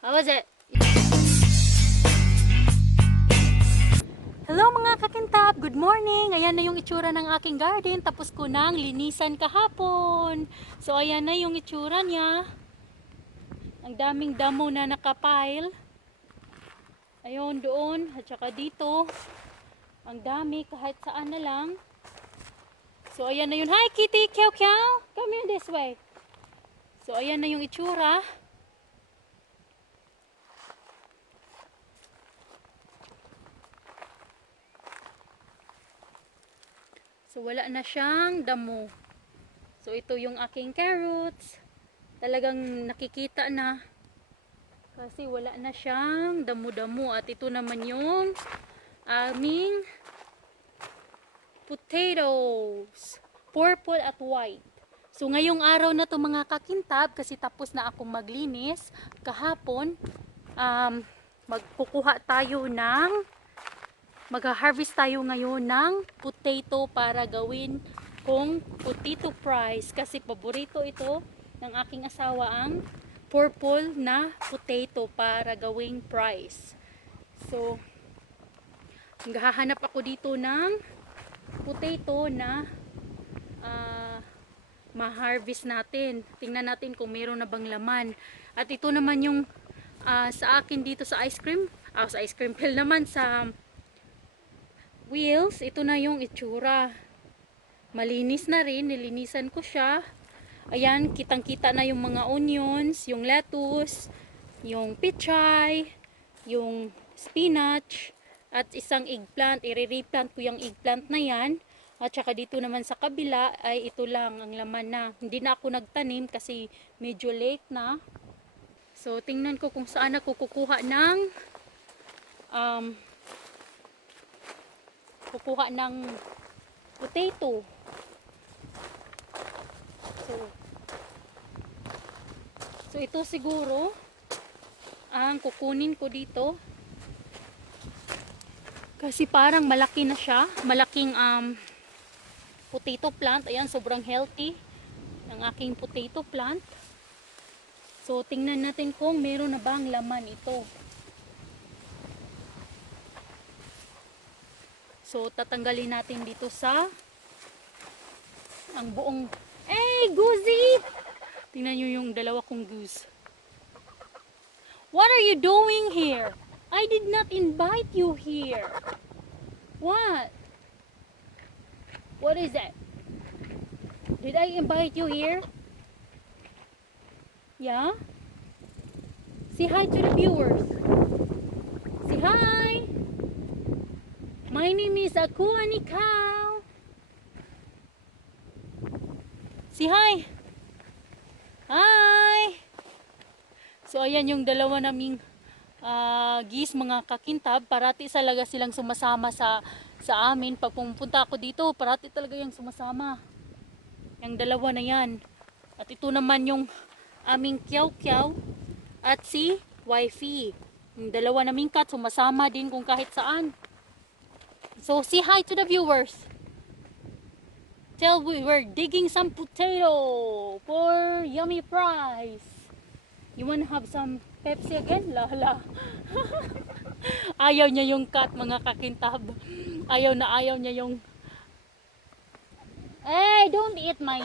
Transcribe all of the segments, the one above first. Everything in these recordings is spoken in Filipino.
How was it? Hello mga kakintab! Good morning! Ayan na yung itsura ng aking garden. Tapos ko nang linisan kahapon. So ayan na yung itsura niya. Ang daming damo na nakapile. Ayun doon. At saka dito. Ang dami kahit saan na lang. So ayan na yun. Hi Kitty! Kyaw kyaw! Come here this way. So ayan na yung itsura. So wala na siyang damo. So ito yung aking carrots. Talagang nakikita na. Kasi wala na siyang damo-damo. At ito naman yung aming potatoes. Purple at white. So ngayong araw na to mga kakintab, kasi tapos na akong maglinis kahapon, magkukuha tayo ng mag-harvest tayo ngayon ng potato para gawin kong potato fries, kasi paborito ito ng aking asawa, ang purple na potato para gawing fries. So maghahanap ako dito ng potato na ma-harvest natin. Tingnan natin kung meron na bang laman. At ito naman yung sa akin dito sa ice cream, sa ice cream pill naman, sa wheels, ito na yung itsura. Malinis na rin, nilinisan ko siya. Ayan, kitang-kita na yung mga onions, yung lettuce, yung pichay, yung spinach, at isang eggplant. I-replant ko yung eggplant na yan. At saka dito naman sa kabila ay ito lang ang laman na. Hindi na ako nagtanim kasi medyo late na. So tingnan ko kung saan ako kukuha ng potato. So ito siguro ang kukunin ko dito. Kasi parang malaki na siya. Malaking potato plant. Ayan, sobrang healthy ng aking potato plant. So tingnan natin kung meron na bang laman ito. So tatanggalin natin dito sa ang buong. Hey, Goosey! Tingnan nyo yung dalawa kong goose. What are you doing here? I did not invite you here. What? What is that? Did I invite you here? Yeah? Say hi to the viewers. Say hi. My name is Akuan Ikaw. Say hi. Hi. So ayan yung dalawa naming geese mga kakintab. Parati talaga silang sumasama sa amin. Pag pumunta ako dito, parati talaga yung sumasama. Yung dalawa na yan. At ito naman yung aming kyaw-kyaw at si wifey. Yung dalawa naming cat sumasama din kung kahit saan. So say hi to the viewers. Tell we're digging some potato for yummy fries. You wanna have some Pepsi again? Lala. Ayaw niya yung cat mga kakintab. Ayaw niya yung. Hey, don't eat my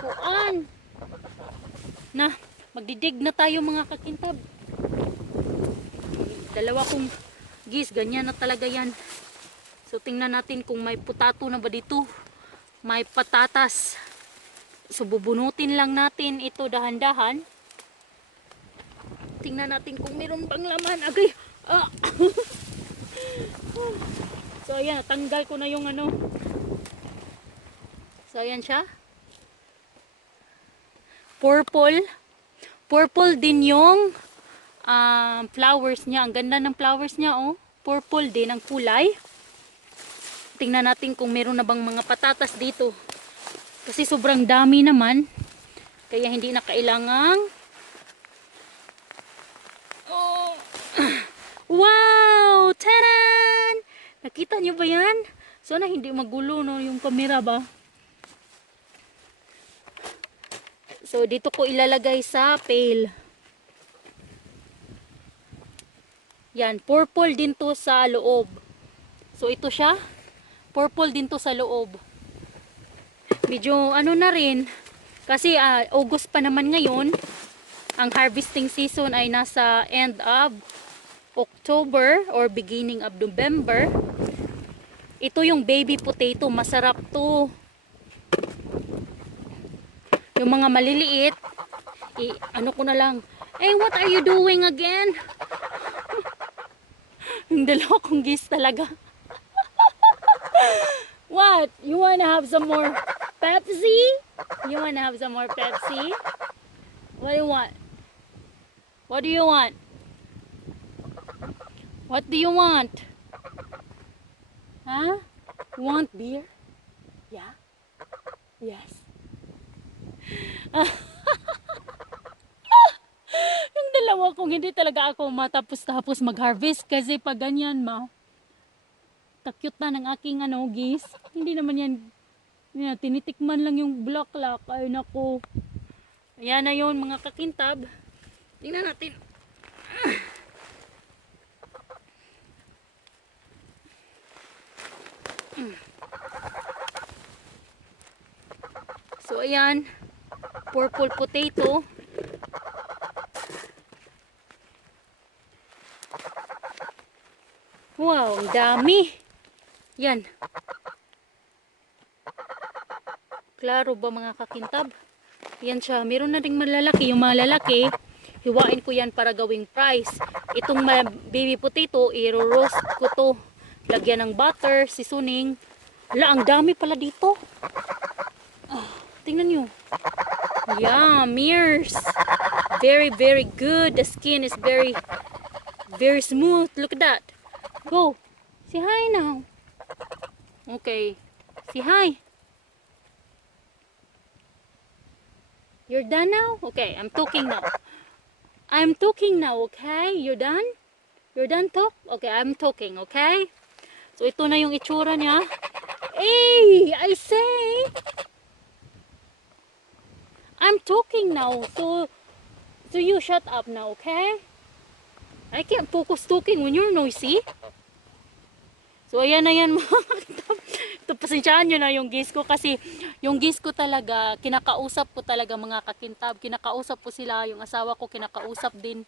kuan. Na, magdidig na tayo mga kakintab. Dalawa kong geese, ganyan na talaga yan. So tingnan natin kung may potato na ba dito. May patatas. So bubunutin lang natin ito dahan-dahan. Tingnan natin kung meron bang laman. Agay. So ayan, tanggal ko na yung ano. So ayan siya. Purple. Purple din yung flowers niya. Ang ganda ng flowers niya, oh. Purple din ang kulay. Tingnan natin kung meron na bang mga patatas dito. Kasi sobrang dami naman. Kaya hindi na kailangang. Oh. Wow! Taran! Nakita niyo ba yan? Sana hindi magulo no yung camera ba? So dito ko ilalagay sa pail. Yan, purple din to sa loob. So ito siya, purple din to sa loob. Medyo ano na rin, kasi August pa naman ngayon. Ang harvesting season ay nasa end of October or beginning of November. Ito yung baby potato, masarap to. Yung mga maliliit, ano ko na lang, hey, what are you doing again? Yung dalawa kong geese talaga. What? You wanna have some more Pepsi? You wanna have some more Pepsi? What do you want? What do you want? What do you want? Huh? You want beer? Yeah? Yes. Yung dalawa kong hindi talaga ako matapos-tapos mag-harvest kasi pag ganyan takyot na ng aking geese. Hindi naman yan, tinitikman lang yung bulaklak. Ay nako. Ayan na yun mga kakintab. Tingnan natin. So ayan, purple potato. Wow, ang dami. Yan. Klaro ba mga kakintab? Yan siya. Meron na ding malalaki. Yung malalaki, hiwain ko yan para gawing fries. Itong baby potato, i-roast ko to. Lagyan ng butter, seasoning. Hala, ang dami pala dito. Tingnan nyo. Yum, ears. Very, very good. The skin is very, very smooth. Look at that. Go. Say hi now. Okay. Say hi. You're done now? Okay, I'm talking now. I'm talking now, okay? You're done? You're done talk? Okay, I'm talking, okay? So ito na yung itsura niya. Hey, I say. I'm talking now. So you shut up now, okay? I can't focus talking when you're noisy. So ayan na yan mga kakintab. Ito, pasensyaan nyo na yung geese ko kasi yung geese ko talaga, kinakausap ko talaga mga kakintab. Kinakausap ko sila, yung asawa ko kinakausap din.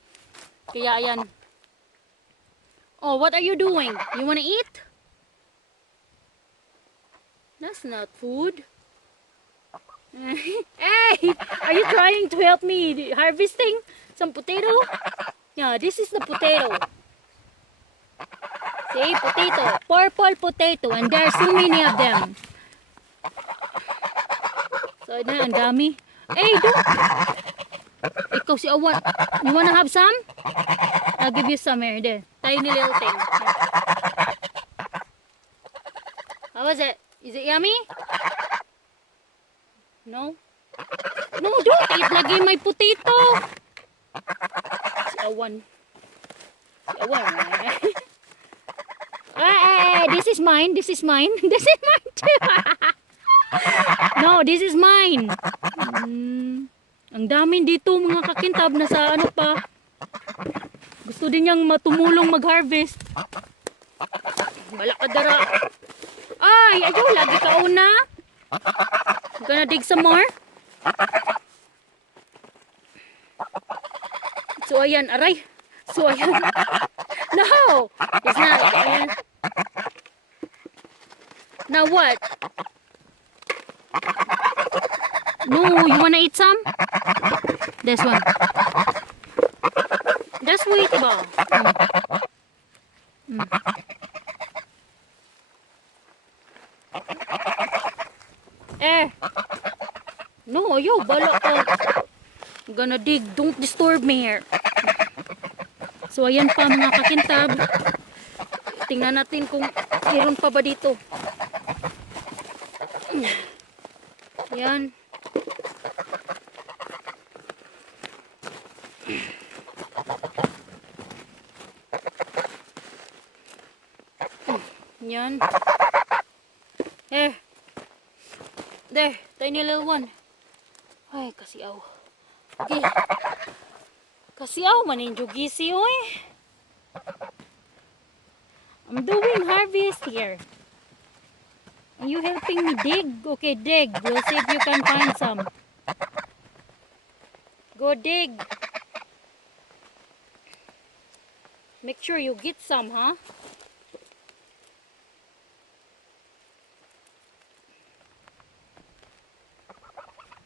Kaya ayan. Oh, what are you doing? You wanna eat? That's not food. Hey, are you trying to help me harvesting some potato? Yeah, this is the potato. See, potato, purple potato, and there are so many of them. So, ang dami. Hey, don't. Ikaw si Awan. You wanna have some? I'll give you some here. There. Tiny little thing. Here. How was it? Is it yummy? No? No, don't eat lagi my potato. Si Awan. Si Awan. This is mine. This is mine. This is mine too. No, this is mine. Ang dami dito mga kakintab na sa ano pa. Gusto din niyang matumulong mag-harvest. Wala ka dara. Ay, ayaw, lagi ka una. Gonna dig some more. So ayan, aray. So ayan. No, it's not. Ayan. Now what? No, you wanna eat some? This one. Just wait ba? No, yo, bala ka. I'm gonna dig. Don't disturb me here. So ayan pa mga kakintab. Tingnan natin kung mayroon pa ba dito. Yan. Yan. There, tiny little one. Ay, kasiaw. Okay. Kasiaw man yung Geese, oy. I'm doing harvest here. Are you helping me dig? Okay, dig. We'll see if you can find some. Go dig. Make sure you get some, huh?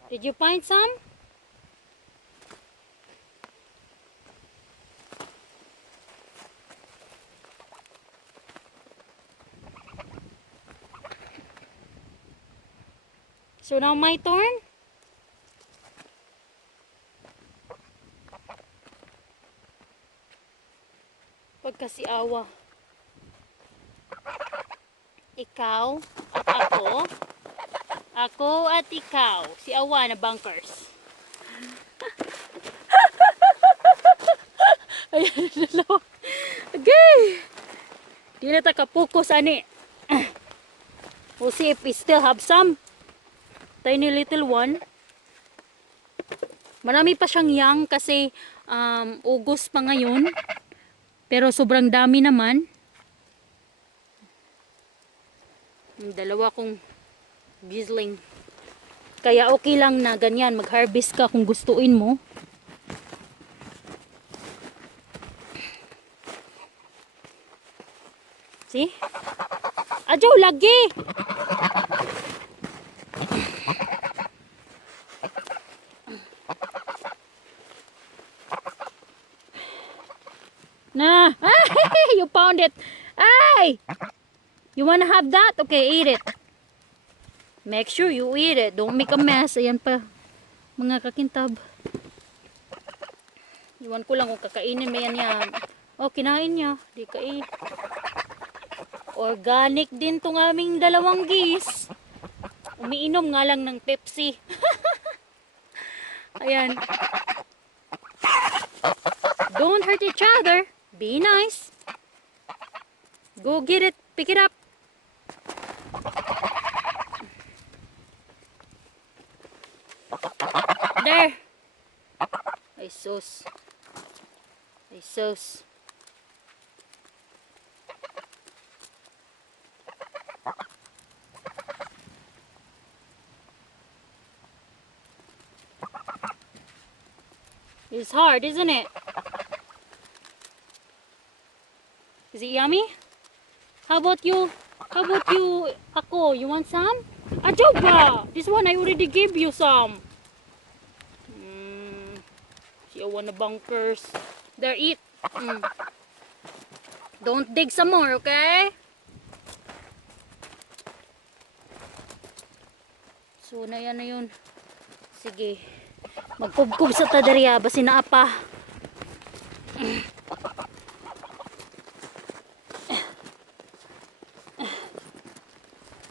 Did you find some? So now my turn. Pagkasiawa. Ikaw at ako. Ako at ikaw. Si Awa na bunkers. Ayan, dalawa. Okay. Di na takapokus, ani. We'll see if we still have some. Tiny little one. Marami pa siyang young kasi August pa ngayon. Pero sobrang dami naman. Dalawa kong bisling. Kaya okay lang na ganyan. Mag-harvest ka kung gustuin mo. See? Adyo, lagi! Nah, you found it. Ay! You wanna have that? Okay, eat it. Make sure you eat it. Don't make a mess. Ayan pa, mga kakintab. Iwan ko lang kung kakainin mo yan yan. Oh, kinain niya. Di ka eh. Organic din tong aming dalawang geese. Umiinom nga lang ng Pepsi. Ayan. Don't hurt each other. Be nice. Go get it. Pick it up. There. Ay sus. Ay sus. It's hard, isn't it? Is it yummy? How about you? How about you, Ako? You want some? Ajoba! This one I already gave you some. See, I want the bunkers. There, eat. Don't dig some more, okay? So, na yan na yun. Sige. Magkubkub sa tadarya. Basi na apa.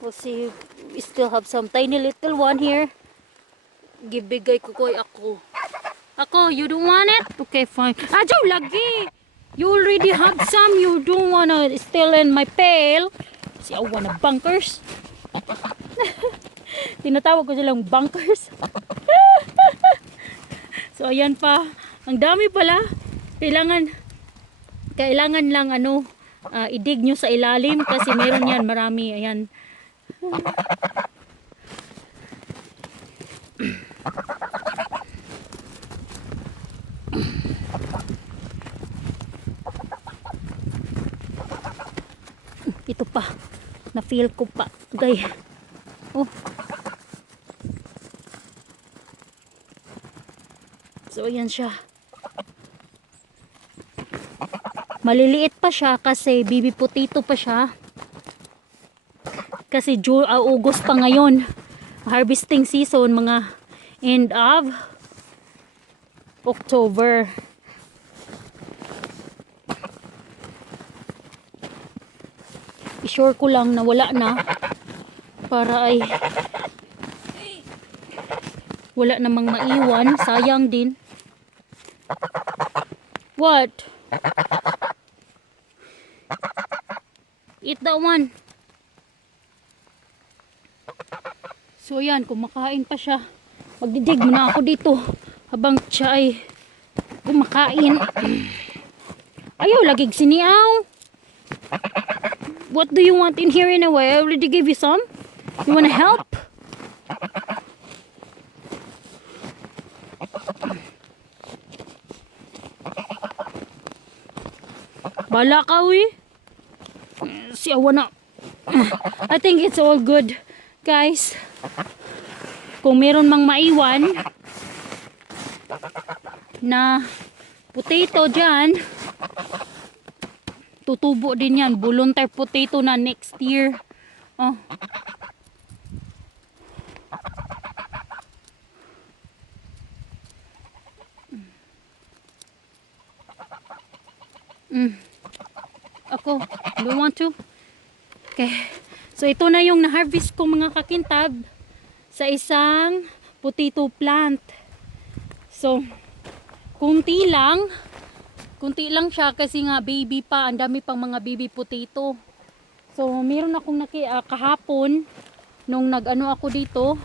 We'll see. We still have some tiny little one here. Gibigay ko ko'y ako. Ako, you don't want it? Okay, fine. Ajo, lagi! You already have some. You don't wanna steal in my pail. Si Awa na bunkers. Tinatawag ko silang bunkers. So, ayan pa. Ang dami pala. Kailangan lang idig nyo sa ilalim kasi meron yan marami. Ayan. Ito pa. Na-feel ko pa. Okay. Oh. So, ayan siya. Maliliit pa siya kasi baby potato pa siya. Kasi August pa ngayon. Harvesting season, mga end of October. I-sure ko lang na wala na para ay wala namang maiwan. Sayang din. What? Eat that one. So yan, kumakain pa siya. Magdidig muna ako dito habang siya ay kumakain. Ayaw, lagig siniaw. What do you want in here anyway? I already gave you some. You wanna help? Bala ka, uy. Siyawa na. I think it's all good, guys. Kung meron mang maiwan na potato dyan, tutubo din yan. Volunteer potato na next year. Oh. Ako, do you want to? Okay. So ito na yung na-harvest ko mga kakintab sa isang potato plant. So kunti lang siya kasi nga baby pa, ang dami pang mga baby potato. So meron akong kahapon nung nag-ano ako dito,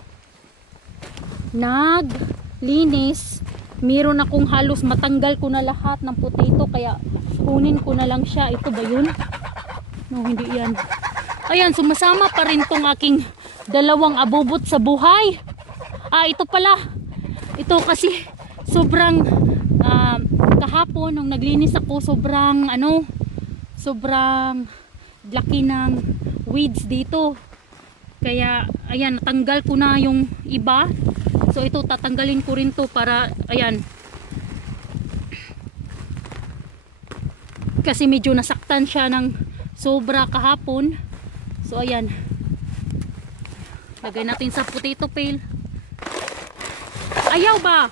naglinis, meron akong halos matanggal ko na lahat ng potato, kaya kunin ko na lang siya. Ito ba yun? No, hindi yan. Ayan, sumasama pa rin tong aking dalawang abubot sa buhay. Ito pala. Ito kasi sobrang kahapon nung naglinis ako, sobrang laki ng weeds dito. Kaya ayan, natanggal ko na yung iba. So ito, tatanggalin ko rin to para ayan. Kasi medyo nasaktan siya ng sobra kahapon. So ayan, lagay natin sa potato pail. Ayaw ba?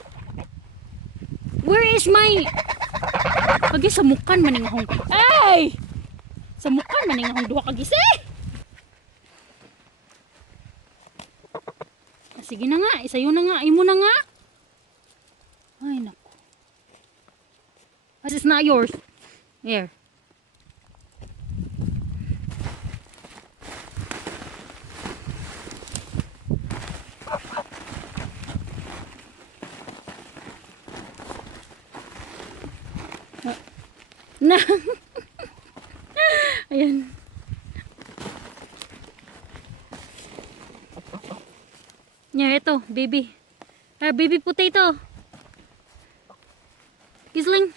Where is my... Lagi sa mukan maningahong. Ay! Sa mukan maningahong duha kagis eh! Sige na nga, isayo na nga, imo na nga. Ay naku. This is not yours. Here. Na. Ayan. Yeah, ito, baby. Baby potato. Gisling.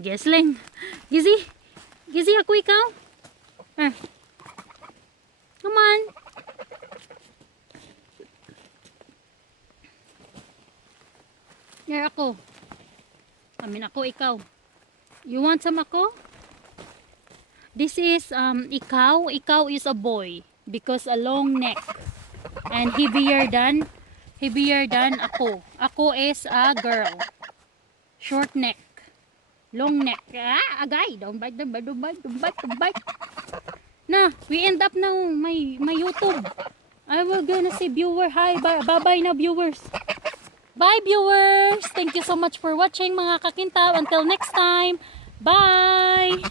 Gisling. Gizi ako ikaw. Come on. Here ako. Ako ikaw. You want some ako? This is ikaw. Ikaw is a boy because a long neck and heavier than ako. Ako is a girl. Short neck. Long neck. Agay. Don't bite. Na, we end up now my YouTube. I will gonna say viewer hi. Bye na viewers. Bye viewers. Thank you so much for watching mga kakintab. Until next time. Bye.